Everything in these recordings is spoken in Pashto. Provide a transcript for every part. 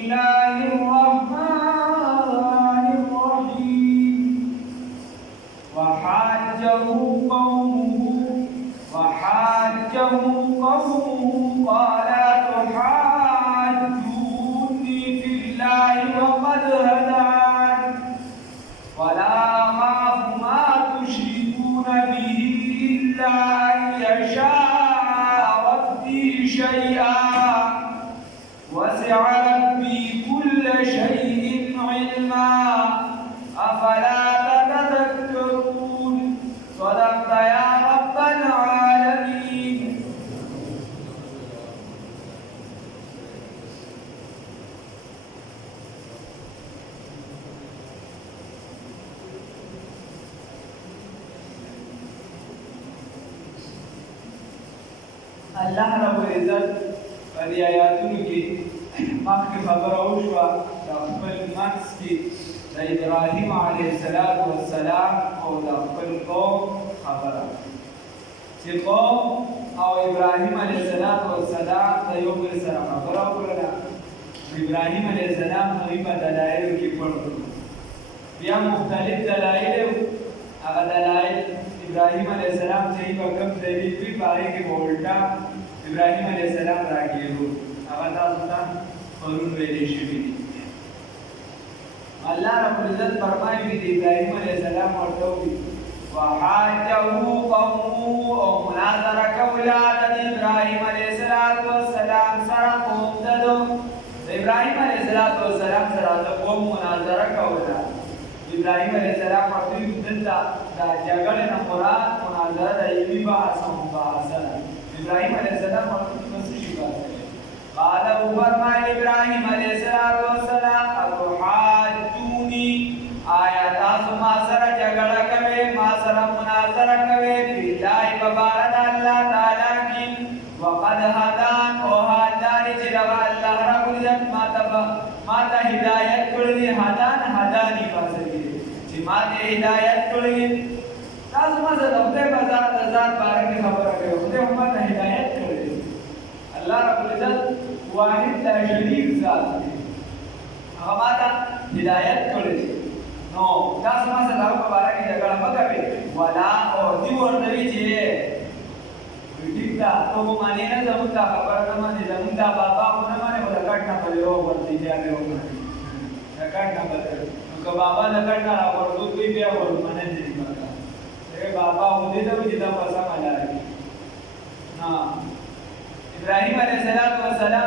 الله الرحمن الرحيم وحاجه قومه قال تحاجوني في الله وقد هدان ولا أخاف ما تشركون به إلا أن يشاء ربي شيئا وسع ربي كل شيء علما أفلا تتذكرون صدقت يا رب العالمين. الله رب العزت په دې آیاتونو کې مخکې خبره وشوه د خپل منځ کې د ابراهیم علیه السلام او د خپل قوم خبره چې قوم او ابراهیم علیه السلام د یو بل سره خبره وکړله. ابراهیم علیه السلام هغوی په دلایلو کې پړ کړو، بیا مختلف دلایل هغه دلایل ابراهیم علیه السلام چې په کوم دلیل وي په هغې کې به الټا ابراهیم علیه السلام راګېرو. هغه تاسو ته پرون ویلې شوي دي. الله رب العزت فرمایي د ابراهیم علیه السلام ورته وویل وحاجه قومه او مناظره کوله د ابراهیم علیه السلام سره قوم د ابراهیم علیه السلام سره د قوم مناظره کوله. ابراهیم علیه السلام ورته وویل دلته د جګړې نه مراد مناظره د علمي بحث او مباحثه ده. ابراهیم علیه السلام ورته وویل څه شي بحث کوي؟ قال فرمایي ابراهیم علیه السلام اتحاجوني آیا تاسو ما سره جګړه کوئ، ما سره مناظره کوئ فی الله په باره د الله تعالی کې وقد هدان او حال دا دی چې دغه الله رب العزت ما ته هدایت کړی دی. هداني فاصل کې چې ما ته هدایت کړی دی. تاسو ما سره د خدای په ذات باره کې خبره کوئ، خدای هم ما ته هدایت کړی دی. الله رب العزت واحد لا شریک ذات دی، هغه ما ته هدایت کړی دی. نو تاسو ما سره دغه په باره کې جګړه مه کوئ. ولا او دې ورته وایي چې ټیک ده ته خو مانې نه، زموږ دا خبره نه منې، زموږ دا بابا خو نه منې، خو د کټ نه به دې وغورځي بیا مې ومنې، د کټ نه به نو که بابا د کټ نه راغورځول کوي بیا ورمنل دې پکار. بابا خو دې ته وایي چې دا په سمه لاره کې نه. ابراهیم علیه السلام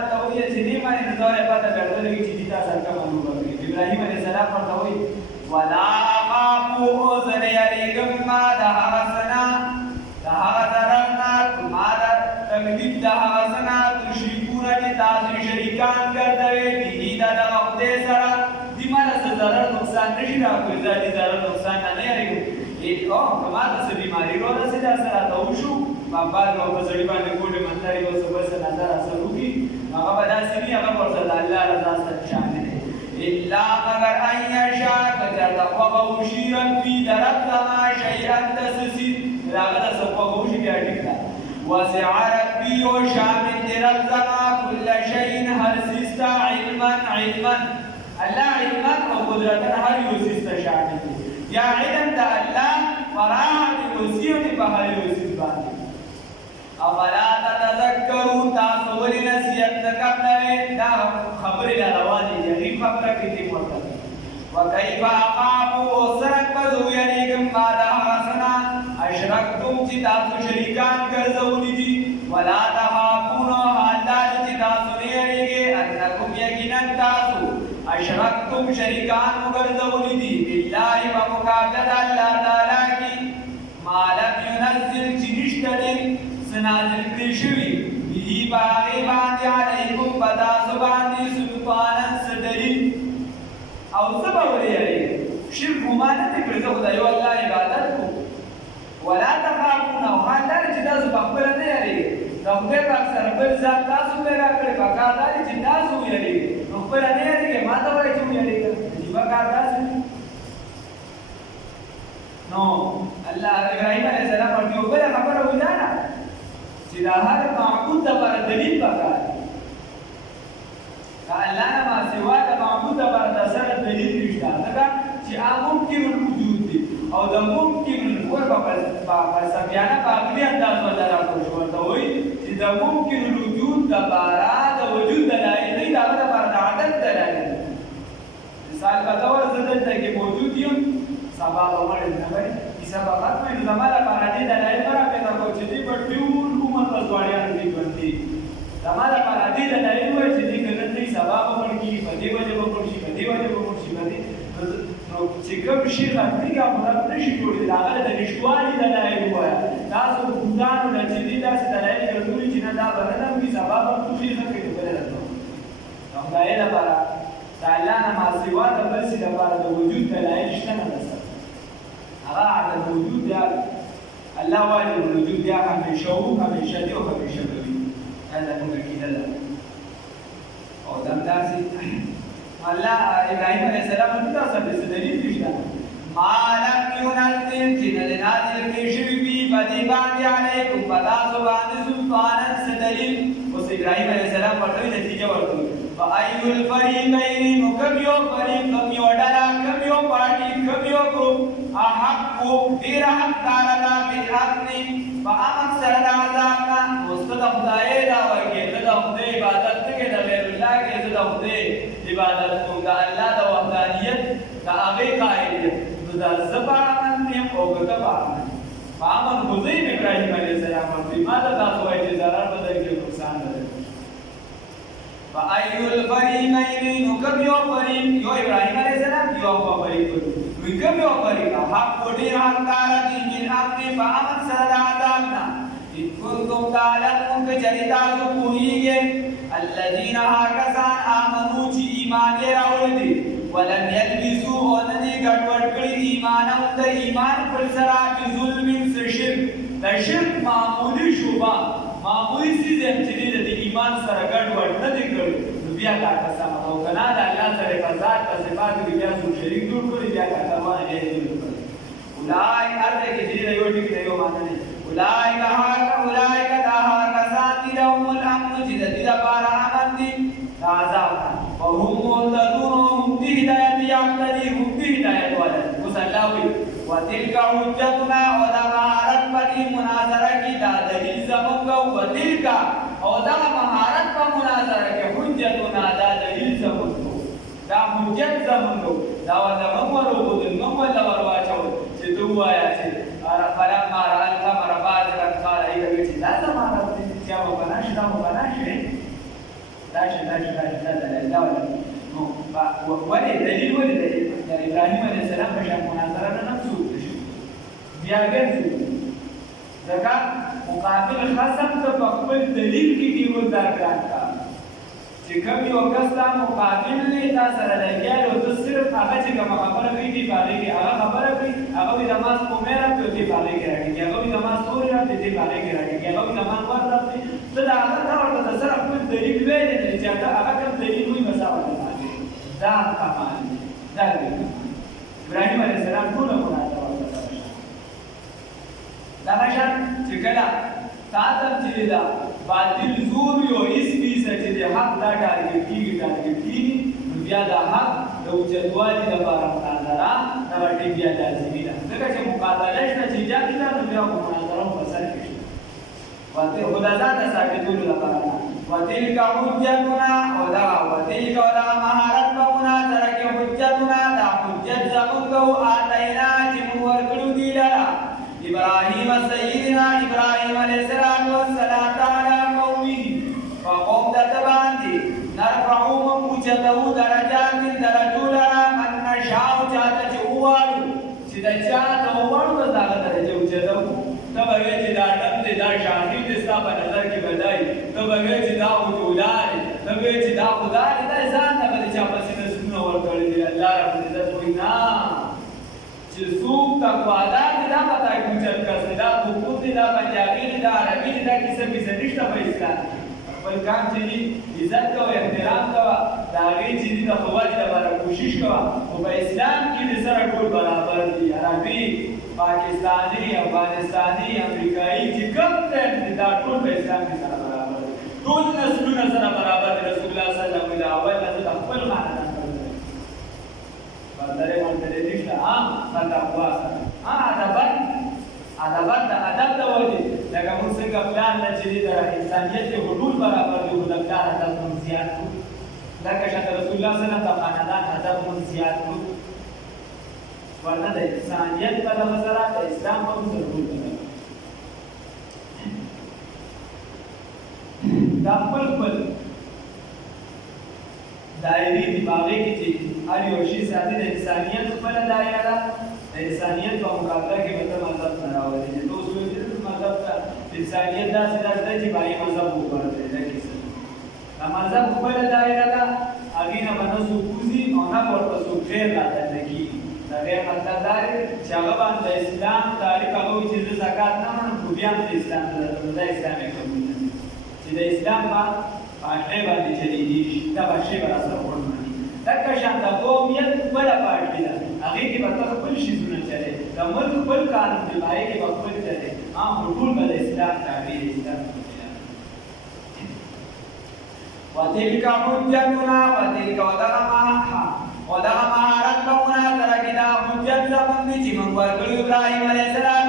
ته وایي چې دې باندې نو ځواب یې پته درلودلې چې دې تا سره کومه لوبه کوي. ابراهیم علیه السلام ورته وایي ولا اخاف زه نه یریږم ما د هغه څه نه، د هغه ضرر نه، ما د تکلیف د هغه څه نه تشرکونه چې تاسو شریکان ګرځوئ به د دغه خدای سره دې ما له څه ضرر نقصان نه شي راکوي. زه دې ضرر نقصان نه یریږم. که ما ته څه بیماري راورسېده څه راته وشو بابا به په سړي باندې ګوډې منترې به څه بل څه نظر اثر وکړي، هغه به داسې وي هغه به ورته د الله رضا سره شامل دی. الا مگر ان یشاء که چېرته خوښه وشي ربي د رب زما شیئا داسې څه هغه ته څه خوښه وشي بیا ټیک ده. وسع ربي او شامل دی رب زما کل شیء هر څیز ته علما الله علما او قدرتا هر یو څیز ته شامل دی. یا علم د الله فراهم د وسیع دی په هر یو څیز باندې. افلا تتذکرون تاسو ولې نصیحت نه کوئ؟ دا خبرې را روانې دي، هغې خبره کې دې ورته وکیف اخاف او څرنګ به زه ویرېږم ما د هغه څه نه اشرکتم چې تاسو شریکان ګرځولي دي. ولا تخافون حال دا دی چې تاسو نه یریږئ انکم یقینا تاسو اشرکتم شریکان مو ګرځولي دي بالله په مقابله د الله تعالی کې ما لم ينزل چې نشته دی نازل کړی شوي به په هغې باندې علیکم په تاسو باندې سلطانا څه دلیل او څه به ولې یریږئ. شرک مو ما نه دی کړی، زه خو د یو الله عبادت کوم. ولا تخافون او حال دا دی چې تاسو په خپله نه یریږئ، د خدای پاک سره بل ذات تاسو پیدا کړی، پکار دا دی چې تاسو ویریږئ، نو خپله نه یریږئ، ما ته وایئ چې ویریږئ، عجیبه کار داسې نو الله ابراهیم علیه السلام ورته یو بله خبره وایي دا نه چې د هر معبود دپاره دلیل پکار دی. د الله نه ما سوا د معبود لپاره د سره دلیل نشته ځکه چې ممکن الوجود دی او د ممکن الوجود په فلسفیانه په عقلي انداز باندې راکوي ورته وایي چې د ممکن الوجود لپاره د وجود دلایل نه دا لپاره د عدد دلایل مثال په تور زدل کې موجود یم سبا عمر نه وي چې سبا ختمه د زماله لپاره د دلایل را پیدا کوي چې په ټول عمر په ځوړیان دي باندې زماله لپاره د دلایل وایي چې دغه نه سبا عمر کې په دې وجه په شي په دې وجه په شي په دې نو چې کوم شي راځي هغه مراد نشي جوړېدل هغه د نشوالي دلایل وایي تاسو ګوندانو د چې داسې دلایل ګرځولي چې نه دا بدنه وي سبا په شي نه کوي بل راځي نو دا یې لپاره دا الله نه ما سوا د بل څه لپاره د وجود دلایل شته نه ده هغه عدم وجود دی الله واجب الوجود دی همیشه او همیشه دی او همیشه وي هذا موږ کېدل او دا داسې الله ابراهيم عليه السلام ته تاسو د دلیل نشته مالک ينزل جنل نازل کې شوی بي بدی باندې علیکم پتا سو باندې سلطان سدلیل اوس ابراهيم عليه السلام ورته نتیجه ورکړه فايل الفريقين مكبيو فريق کمیو ډلا کمیو پارټي کمیو ګروپ احق ډیر حق تعالی بالحق فامر سره عذاب مستد خدای دا ورګه د خدای عبادت کې د غیر الله کې د خدای عبادت کو د الله د وحدانیت د هغه قائل د زبان نیم او غتبا فامر خدای ابراهيم عليه السلام په ماده تاسو یې ضرر بدل کې نقصان ده فايل الفريقين كبيو فريق يو ابراهيم عليه السلام يو فريق وكبيو فريق حق ودير حق تعالى من امر فامن سر عذابنا ان كنتم تعلمون كجريدا سكوهيگه الذين هكذا امنوا جي ایمان راوړي ولم يلبسوا ونذي ګډوډ کړي ایمان او د ایمان پر سره ظلم شرک د شرک معمولی شوبه معمولی سیز چې د ایمان سره ګډوډ نه دي کړی بیا کا قسم او کنا د الله سره په ذات په صفات کې بیا څو شریک جوړ کړی بیا کا تمام نه دي اولای ارته کې دې یو ټکی دی یو معنی اولای کا دا کسان دي لهم الامن چې د دې لپاره امن دي عذاب وهم مهتدون هم دي هدایت یافتري هم دي هدایت ولر مسلاوي وتلك حجتنا ودا مهارت پدې مناظره کې دا دلیل زموږ وتلك او دا مهارت په مناظره کې حجتنا دا دلیل زموږ دا حجت زموږ دا ودا موږ ورو موږ ولا ورواچو چې دوه وایا چې فلما را القمر بازغا قال ايه چې دا زمانه چې هغه بناش دا بناش دا ولې دلیل ابراهيم عليه السلام په شان مناظره نه نفسو بیا ګرځي ځکه مقابل خصم ته په خپل دلیل کې دیو ځان کا چې کوم یو کس ته مقابل نه تا سره لګیاو ته صرف هغه چې کوم خبره کوي دی باندې کې هغه خبره کوي هغه د نماز په میرا په دی باندې کې راځي هغه د نماز سوري راځي دی باندې کې راځي هغه د نماز ور راځي دا هغه ورته سره خپل دلیل وایي چې هغه کوم دلیل وي مساوات دا کمال دا ابراهيم عليه السلام ټول مناظره وکړه دا مشان چې کله تاسو چې دا باطل زور یو هیڅ پیسه چې د حق دا ټارګټ کیږي بیا دا حق د اوچتوالي لپاره مناظره دا ورته بیا لازمي ده ځکه چې مقابله شته چې جاتي دا نو بیا مناظره په سر کې شي واته خدا ذات ثابتولو لپاره وتلك حجتنا وتلك ولا مهارت په مناظره کې حجتنا دا حجت زموږ آتینا چې موږ ورکړو دی لرا ابراهيم سيدنا ابراهيم عليه السلام والصلاه على قومه فقوم دتباندي نرفعو مجدو درجات درجولا من نشاء جاته چوالو چې دا چاته وړو دا درجه وجدو تبغه چې دا ټم دې دا شاهي دې ستا په نظر کې بدای تبغه چې دا وجولای تبغه چې دا خدای دې ځان ته به چا پسې نسونه ورکړي دي الله رب عزت وینا چې څوک تقوادار دي دا پتا کوچت کړي دا حقوق دي دا پنجابي دي دا عربي دي دا کیسه به نشته په اسلام خپل کام چې عزت او احترام کوه دا هغه چې د خواج لپاره کوشش کوه او په اسلام کې د سره ټول برابر دي عربي پاکستانی افغانستانی امریکایي چې کوم دا ټول په اسلام کې سره برابر دي ټول نسلونه سره برابر دي رسول الله صلی الله علیه و آله خپل خاندان سره بدره ورته نشته فتقوا سره ادب د وجه لکه موږ څنګه پلان نه چې د انسانیت حدود برابر دي خو د پلان ادب موږ زیات کړو لکه شاته رسول الله صلی الله علیه وسلم د خاندان ادب موږ زیات کړو ورنه د انسانیت په مسله د اسلام په ضرورت ده دا خپل دایرې دی باغې کې چې هر یو شی ساتي د انسانیت خپل دایره ده د انسانیت په مقابله کې به مذهب نه راوړي چې دوی وایي چې مذهب ته انسانیت داسې ده چې باندې مذهب وګورئ دا کیسه دا مذهب خپل دایره ده هغې نه به نه څوک وځي او نه ورته څوک ډېر راتللی کېږي دا غیر مطلب دا دی چې هغه باندې د اسلام تعریف هغه وایي چې زه زکات نه منم خو بیا هم د اسلام دا اسلامي قانون دی چې د اسلام په پاټۍ باندې چلېږي دا به شی به راسره ومني لکه شان د قومیت بله پاټۍ ده هغې کې به ته خپل شیزونه چلې د ملک خپل قانون دی هغې کې به خپل چلې خو ټول به د اسلام تابع د اسلام وتلك حجتنا وتلك ودغه مهارت به مونه سره کې دا حجت زموږ دی چې موږ ورکړي ابراهیم علیه السلام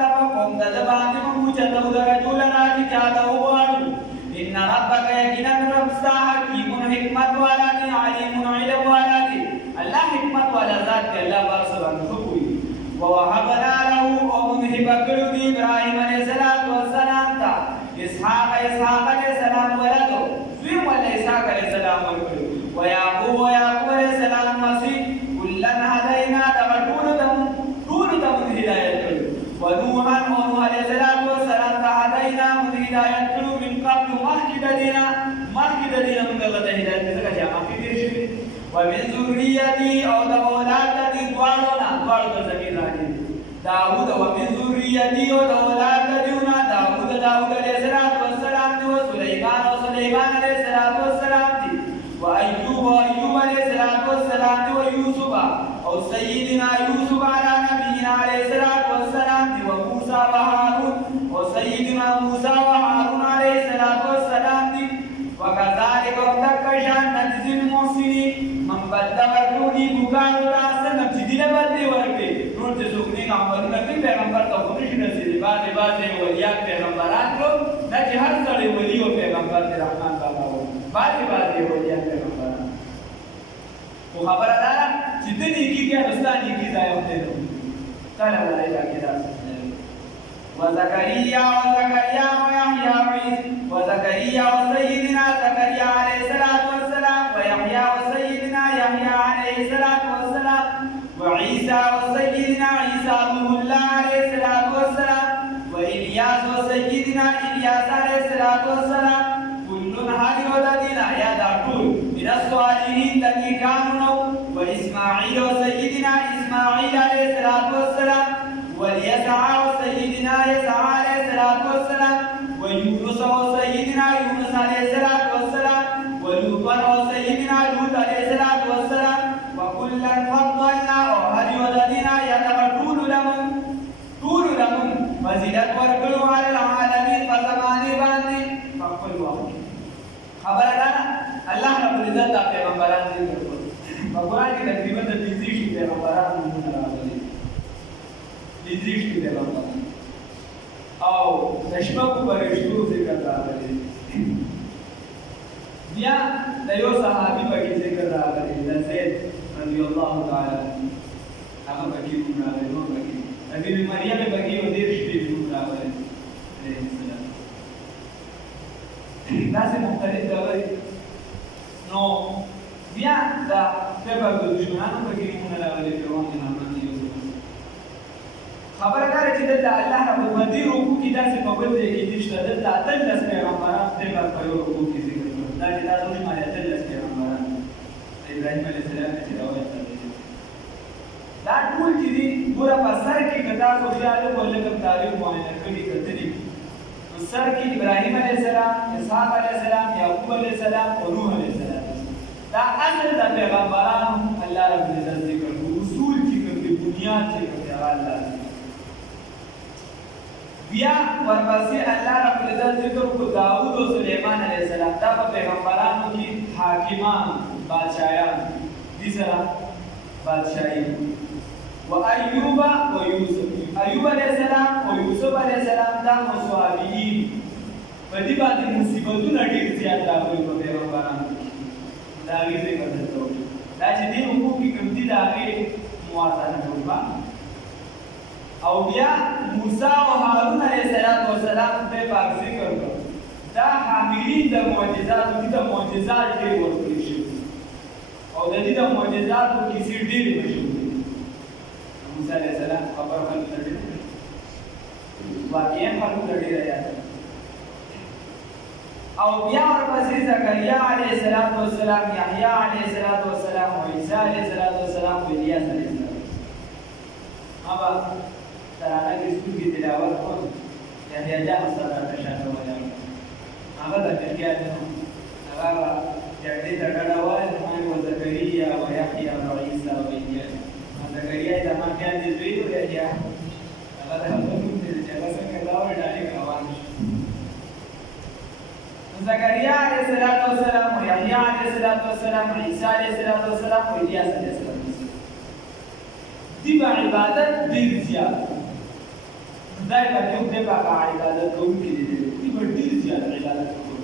ته په قوم د ده باندې موږ اوچته ودرجولنا چې چا ته وغواړو ان ربک یقینا رب ستا حکیم حکمت والا دی علیم علم والا دی الله حکمت والا ذات دی الله بار څه باندې ښه پوهېږي ووهبنا له او موږ هبه کړو دي ابراهیم علیه السلام ته اسحاق علیه السلام ولدو زوی ولې اسحاق علیه السلام ورکړو ويعقوب عليه السلام مسيح كلا هدينا طول دم هداية ونوحا عليه السلام هدينا من هداية من قبل مخكد دينا من الله هداية ومن ذريتي أو دولات دوارنا زمين راجل داود ومن ذريتي أو دولات داود عليه السلام وسليمان عليه السلام وأيوب عليه السلام ويوسف أو سيدنا يوسف على نبينا عليه السلام وموسى وهارون وسيدنا موسى وهارون عليه السلام وكذلك وتكشان نجزي المحسنين من بدل ورودي بكار راسا نبتدي بدل ورقي نور تسوقني عمرنا في پیغمبر ته خورش نصیب بعض ولیات پیغمبران کو نه چې هر څړې ولی او پیغمبر رحمان بابا بعض ولیات پیغمبران خو خبره ده چې د نیکی کې استاد نیکی ځای وته نو تعالی ملائکه کې راځي وزكريا وسيدنا زكريا عليه السلام ويحيى وسيدنا يحيى عليه السلام وعيسى وسيدنا عيسى روح الله عليه السلام وإلياس وسيدنا إلياس عليه السلام كل هذه ودينا يا داكول من الصالحين الذي كانوا وإسماعيل وسيدنا إسماعيل عليه السلام واليسع وسيدنا يسع عليه السلام ويونس وسيدنا يونس عليه السلام ولوطا وسيدنا لوط عليه السلام وكلا فضلنا وهدي ودينا يتبطول لهم فزيدت ورکلو على العالمين فزماني باندې خپل وخت خبره ده الله رب العزت پیغمبران ذکر کړل په قرآن کې تقریبا د 30 پیغمبران نومونه راغلي 30 پیغمبران او د شپږو فرشتو ذکر راغلی بیا د یو صحابي په ذکر راغلی د زید رضی الله تعالی عنه هغه پکې راغلی نو پکې د بی مریم پکې و دې شپې راغلی علیه السلام داسې مختلف راغلي نو بیا د پیغمبر د دشمنانو پکې نومونه راغلي فرعون د نامه یوسف خبره دا چې د الله رب المدیر رکوع کې داسې په بل ځای کې نشته دلته اتلس پیغمبران پیغمبر په یو رکوع کې ذکر کړل دا چې دا زموږ باندې اتلس پیغمبران ابراهیم علیه السلام چې راوړل دا ټول چې دي ګوره په سر کې که تاسو خیال وکړئ کوم تاریخ معاینه کړي کتلي په سر کې ابراهیم علیه السلام اسحاق علیه السلام یعقوب علیه السلام او نوح علیه السلام دا اصل د پیغمبرانو الله رب العزت ذکر کړو اصول چې کوم دي بنیاد چې کوم دی الله بیا ورپسې الله رب العزت ذکر کو داوود او سليمان علیه السلام دا په پیغمبرانو کې حاکمان بادشاہان دي سره بادشاہي وأيوب ويوسف أيوب عليه السلام ويوسف عليه السلام دا مصابين فدي باندې مصیبتونه ډېر زیات راغلي په پیغمبرانو دا غي ذکر درته دا چې دې حقوق کې کوم دي دا غي موازنه کوي او بیا موسی او هارون علیه السلام په پاک ذکر کړ دا حاملین د معجزات دي د معجزات ډېر ورکړي شي او د دې د معجزاتو کیسې ډېرې مشهورې دي موسی علیه السلام خبر خلکو ته ډېر واقعا خلکو ته ډېر یاد او بیا ورپسې زکریا علیه السلام یحیی علیه السلام او عیسی علیه السلام او الیاس علیه السلام ابا ترانه کې سکول کې تلاوت کوم یحیی جان استاد تشهد وایي هغه د ترکیه ته هغه جدي تکړه وایي نو زکریا او یحیی او عیسی او الیاس زکریا د ما کې د دوی او یحیی هغه د خپل چې هغه څنګه دا وایي ډایرک روان شي زكريا عليه الصلاة والسلام ويحيى عليه الصلاة والسلام وعيسى عليه الصلاة والسلام وإلياس عليه الصلاة والسلام دي عبادت دير زيادة دائما يوم تبقى عبادت كون كده دي دير زيادة عبادت كون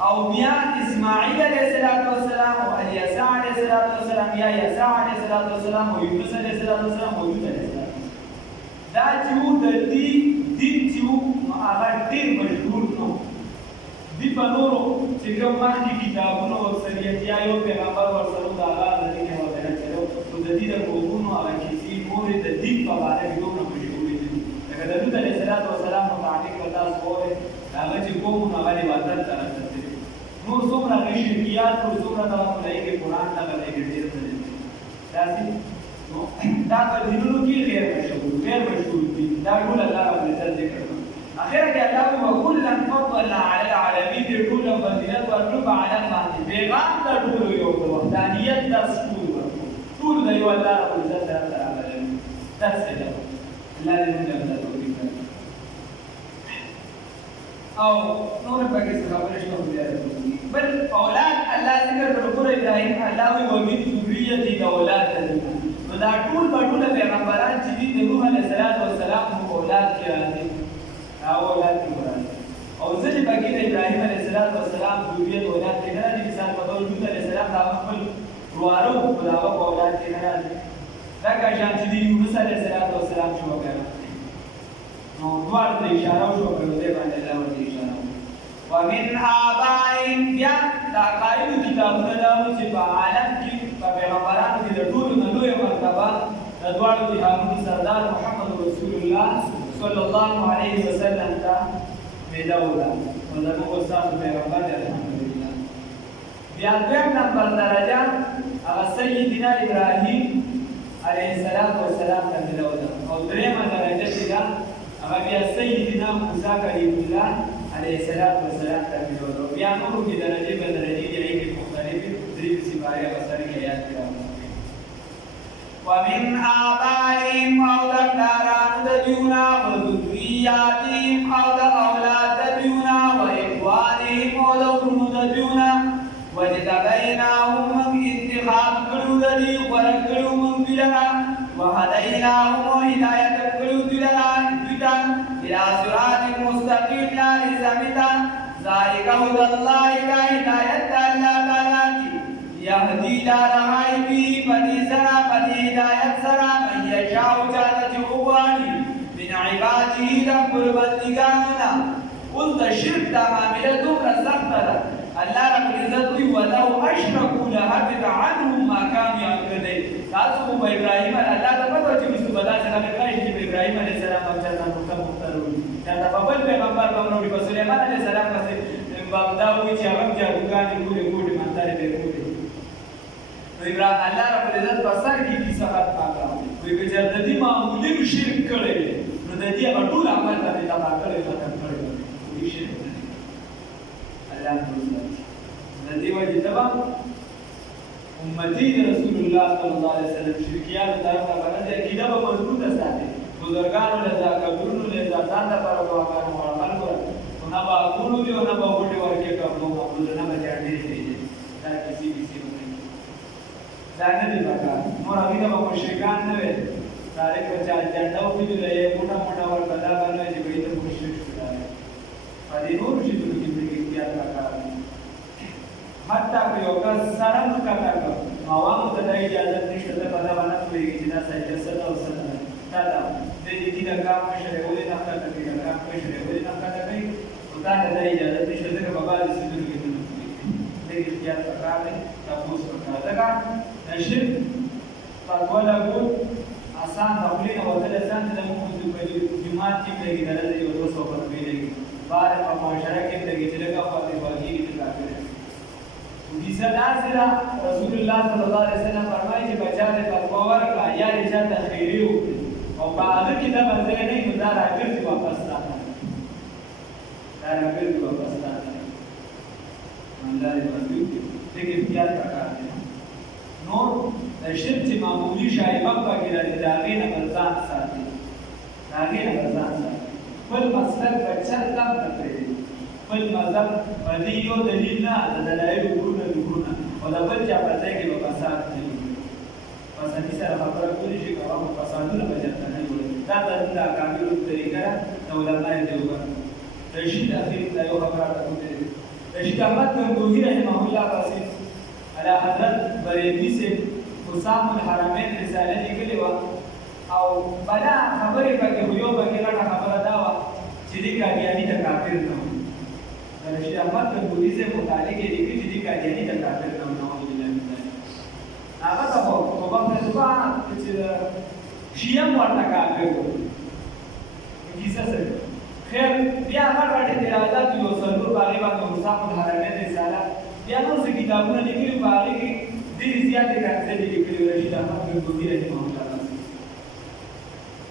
أو بيا إسماعيل عليه الصلاة والسلام وإلياس عليه الصلاة والسلام يا يسوع عليه الصلاة والسلام ويونس عليه الصلاة والسلام ويوسف عليه الصلاة والسلام دا جو د دې دین چې هغه ډېر مشهور نو دي په نورو چې کوم مخکې کتابونو او سریتیا یو پیغمبر ورسره د هغه د دې کې ودانه کړو نو د دې د قومونو هغه کیسې نورې د دین په اړه دومره مشهورې دي لکه د لوط علیه السلام متعلق وتا سوره هغه چې قومونه هغه عبادت ته راځي نور څومره شرکیات او څومره د ملایکې قرآن ته ملایکې ډېر دي داسې دا په دینونو کې غیر مشهور دي دا ټول الله رب العزت ذکر کوي اخر کې الله وکلا فضلنا على العالمين ټول فضیلت ورکړو په عالم باندې پیغام ته ټول یو وحدانیت درس ټول د یو الله رب العزت سره راغلي درس دی الله دې موږ ته توفیق او نور پکې خبرې شته بل اولاد الله ذکر کړو ابراهيم الله وی ومن ذریته اولاد دا ټول پیغمبران چې دي د نوح علیه السلام په اولاد کې راځي اولاد کې راځي او ځکه پکې د ابراهیم علیه السلام ذریت اولاد کې نه راځي مثال په ډول لوط علیه السلام دا خپل وروارو په دغه اولاد کې نه راځي دا کاشان چې دي یونس علیه السلام شو وکړه نو دوار د اشاره شو کړو دې باندې الله ورته اشاره ومن آبائهم بیا دا قائد کتابونه دا چې په عالم کې په پیغمبرانو کې د ټولو نه لویه مرتبه د دواړو جهانونو سردار محمد رسول الله صلی الله علیه وسلم ته ملاو ده نو زموږ استاد پیغمبر دی الحمدلله بیا دویم نمبر درجه هغه سیدنا ابراهیم علیه السلام ته ملاو ده او دریمه درجه چې ده هغه بیا سیدنا موسی کلیم الله علیه السلام تکمیل و بیا نورو کی درجه به درجه دی که مختلف دریب سپاره بسر کی آیات کی راوند ومن آبائهم او دکتاران دبیونا و ذریاتهم او اولاد دبیونا و اخوانهم او دخنو دبیونا وجتبیناهم من انتخاب کرو دلی ورک کرو من بلنا وهدیناهم و هدایت کرو دلنا إلى صراط مستقيم لا لزمتا ذلك هدى الله لا هداية إلا تعالى يهدي إلى رغائبه فدي سرا فدي هداية سرا من يشاء جالة عباني من عباده رب البندگاننا قلت الشرك تعامل دمر سخترا الله رب العزت ولو أشركوا لحبط عنهم ما كانوا يعملون تاسو ابراهيم الله ته پته چې مستو بدا څنګه کړی چې ابراهيم عليه السلام په ځان مختلف دا په بل پیغمبر باندې په سليمان عليه السلام پسې بابدا وی چې هغه جادوګان ګوري مانتاره به ګوري نو ابراهيم الله رب العزت په سر کې کیسه پاکه وي به جدي معمولی شرک کړي نو د دې ټول عمل ته تبا کړي ختم کړي وي شرک الله د دې وجه تبا امتی رسول الله صلی الله علیه وسلم شرکیات طرف ته باندې عقیده به مضبوطه ساتي بزرګانو له ذکرونو له ځان ته پر واقعو عمل کول نه با ګورو دی نه با وټي ورکه کوم نو نه به چاړي دي دا نه دي پکار نور هغې ته به مشرکان نه ویل طالب به چا جنډه ولیدله یې موټه موټه ورته دا به نه وایي چې بهې ته مشرک شو طالب په دې نورو شیانو کې پرې احتیاط پکار دی حتی که یو کس سره ښکته کړ نو عوامو ته دا اجازت نشته ده په دا به نه پوهېږي چې دا سجده څه ده او څه نه ده دا ده دی د دې د کام مشر یې ولې نه ښکته کوي د کام مشر یې ولې نه ښکته کوي نو تا ته دا اجازت نشته ځکه په بعضې سیزونو کې نه پوهېږي لږ احتیاط پکار دی تپوس پکار ځکه د شرک فتوا لګول آسان د خولې نه وتل اسان دی زموږ په جومات کې هم لګي دلته یو 200 روپۍ لګي بار په معاشره کې هم لګي چې لږه خواته کېږي چې کافر حدیثه داسې ده رسول الله صلی الله علیه وسلم فرمایي چې بچا ته فتوا ورکړه یا دې چا ته خیري وکړي او په هغه کې دغه ځای نه وي نو دا راګرځي واپس تا ته دا راګرځي واپس تا ته الله دې ورکړي دغه احتیاط پکار دی نور د شرک چې معمولي شایبه پکې راځي د هغې نه به ځان ساتي د هغې نه به ځان ساتي خپل مسلک به چل کم نه پرېږدي خپل مذهب په دې یو دلیل نه د دلایلو ورونه نورونه او د بل چا په ځای کې به فساد نه وي فسادي سره خبره کولی شي که هغه فسادونه به چېرته نه جوړوي دا د اکابرو طریقه ده د علمای دیوبند رشید اخیر دا یو خبره راته وکړې رشید احمد ګنگوهي رحمه الله پسې علی حضرت بریلوي صاحب حسام الحرمین رساله لیکلې وه او بله خبرې پکې خو یو پکې غټه خبره دا وه چې دې قادیاني ته کافر نه و رشید احمد ګنگوهي صاحب مطالعه کې لیکلي چې دې قادیاني ته کافر نه و نعوذ بالله من ذلک هغه ته خو توبه پرې توبه چې شیعه هم ورته کافر و کیسه سره خیر بیا هغه غټې درازات یو څلور په هغې باندې حسام الحرمین رساله بیا نور څه کتابونه لیکلي په هغې کې ډېرې زیاتې کنځلې لیکلي رشید احمد ګنگوهي رحمه الله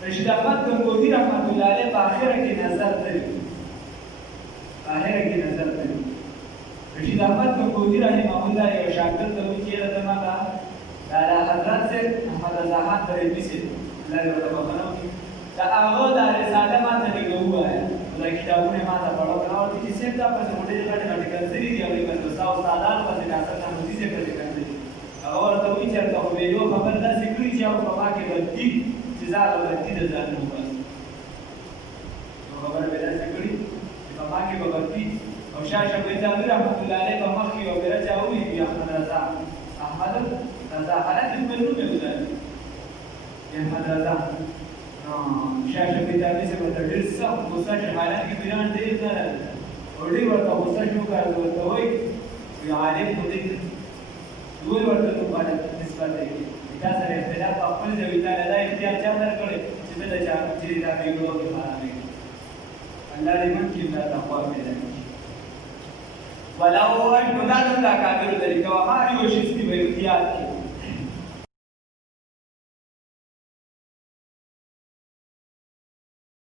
رشید احمد ګنگوهي رحمت الله علیه په آخره کې نظر لري رشید احمد ګنگوهي رحمه الله یو شاګرد ته وایي چې یاره ته ماته د اعلی حضرت صاحب احمد رضا خان بریلوي صاحب الله دې ورته بخښنه وکړي د هغه دا رساله ماته لږه ووایه دا کتابونه یې ماته پړاو کړه ورته چې صاحب دا پسې مو ډېرې غټې غټې کنځلې دي هغوی پسې ستا استادان پسې ډاکټر نحمدي صاحب پسې کنځلې هغه ورته وایي چې هلته خو یو خبر داسې کړي چې هغه په ما کې غلطي چې زه هغه غلطي د ځان نه وباسم نو خبره به داسې کړي چې په ما کې به غلطي او شاه شفیع زاهدي رحمت الله علیه په مخ کې یو بیره چا ولیکي احمد رضا حالت خپل نوم یې وځلي احمد رضا شاه شفیع زاهدي صاحب ورته ډېر سخت غوسه شو حالت کې پیران ډېر نه راځي او ډېر ورته غوسه شو که ورته وایي یو عالم خو دی ټول ورته نوم باندې نسبت دی دا سره اختلاف په خپل ځای وي تا له دا اختیار چا درکړی چې زه د چا چیرې دا بېګړو کې حراموي الله دې من کې دا تقوا پیدا کړي ولو أن تدل كافر ذلك وخارج وشسك باختيارك